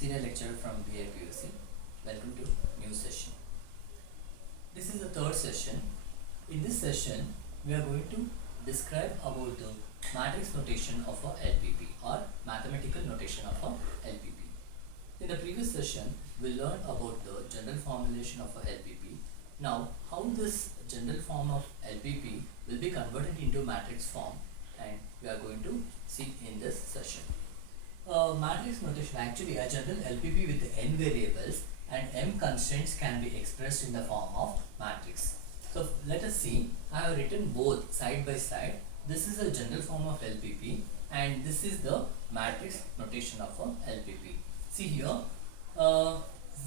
Senior lecturer from BIPUC. Welcome to new session. This is the third session. In this session, we are going to describe about the matrix notation of a LPP or mathematical notation of a LPP. In the previous session, we learned about the general formulation of a LPP. Now, how this general form of LPP will be converted into matrix form, and we are going to see in this session. Matrix notation, actually a general LPP with n variables and m constraints can be expressed in the form of matrix. So let us see, I have written both side by side. This is a general form of LPP and this is the matrix notation of a LPP. See here,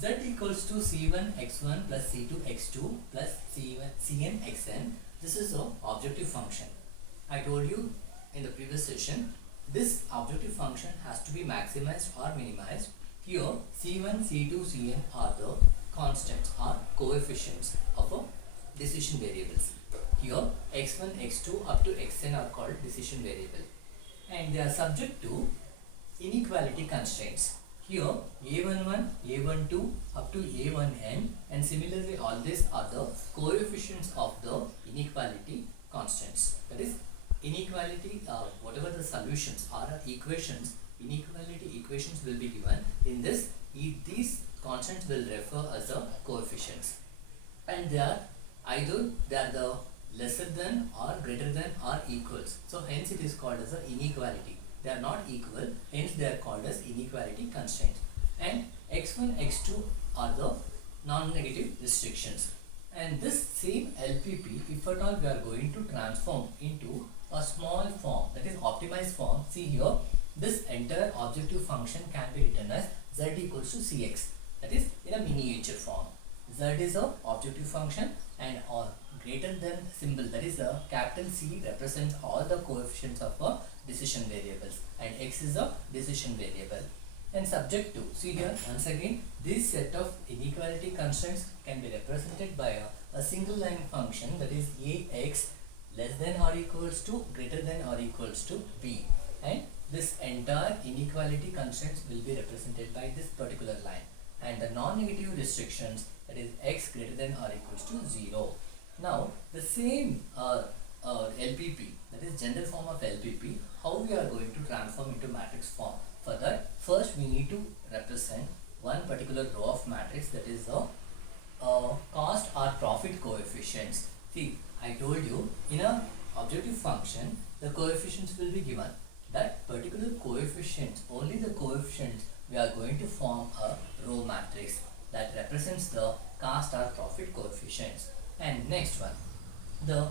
z equals to c1 x1 plus c2 x2 plus cn xn. This is the objective function. I told you in the previous session, this objective function has to be maximized or minimized. Here c1, c2, cn are the constants or coefficients of a decision variables. Here x1, x2 up to xn are called decision variable and they are subject to inequality constraints. Here a11, a12 up to a1n, and similarly all these are the coefficients of the inequality constants. That is inequality, whatever the solutions or equations, inequality equations will be given. In this, these constants will refer as the coefficients, and they are either the lesser than or greater than or equals. So hence it is called as a inequality. They are not equal, hence they are called as inequality constraints. And x1, x2 are the non-negative restrictions. And this same LPP, if at all we are going to transform into a small form, that is optimized form, see here, this entire objective function can be written as z equals to cx, that is in a miniature form. Z is a objective function and or greater than symbol, that is a capital C, represents all the coefficients of a decision variables, and x is a decision variable. And subject to, see here once again, this set of inequality constraints can be represented by a single line function, that is ax less than or equals to greater than or equals to b, and this entire inequality constraints will be represented by this particular line, and the non-negative restrictions, that is x greater than or equals to 0. Now the same LPP, that is general form of LPP, how we are going to transform into matrix form? For that, first we need to represent one particular row of matrix, that is the cost or profit coefficients. See, I told you in a objective function the coefficients will be given. That particular coefficients, only the coefficients, we are going to form a row matrix that represents the cost or profit coefficients. And next one, the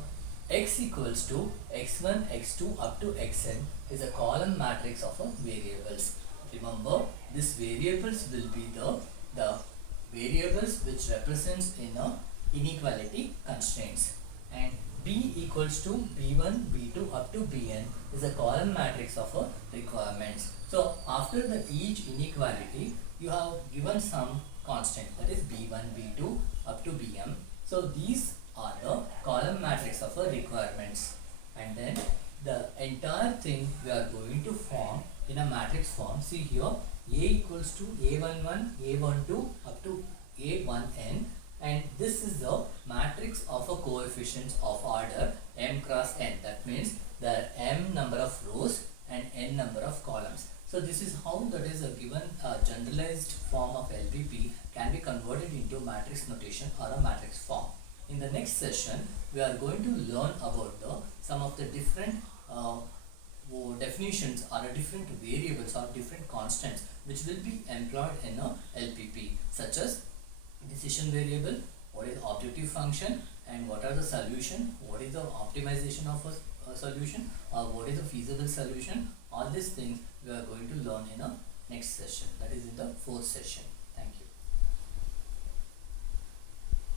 x equals to x1, x2 up to xn is a column matrix of a variables. Remember, these variables will be the variables which represents in a inequality constraints. And b equals to b1, b2 up to bn is a column matrix of a requirements. So after the each inequality, you have given some constant, that is b1, b2 up to bm. So these are the column matrix of a requirements, and then the entire thing we are going to form in a matrix form. See here, a equals to a11, a12 up to a1n, and this is the matrix of a coefficients of order m cross n. That means there are m number of rows and n number of columns. So this is how that is a given generalized form of LPP can be converted into matrix notation or a matrix form. In the next session, we are going to learn about some of the different definitions or different variables or different constants which will be employed in a LPP, such as decision variable, what is objective function, and what are the solution, what is the optimization of a solution, or what is the feasible solution. All these things we are going to learn in a next session, that is in the fourth session.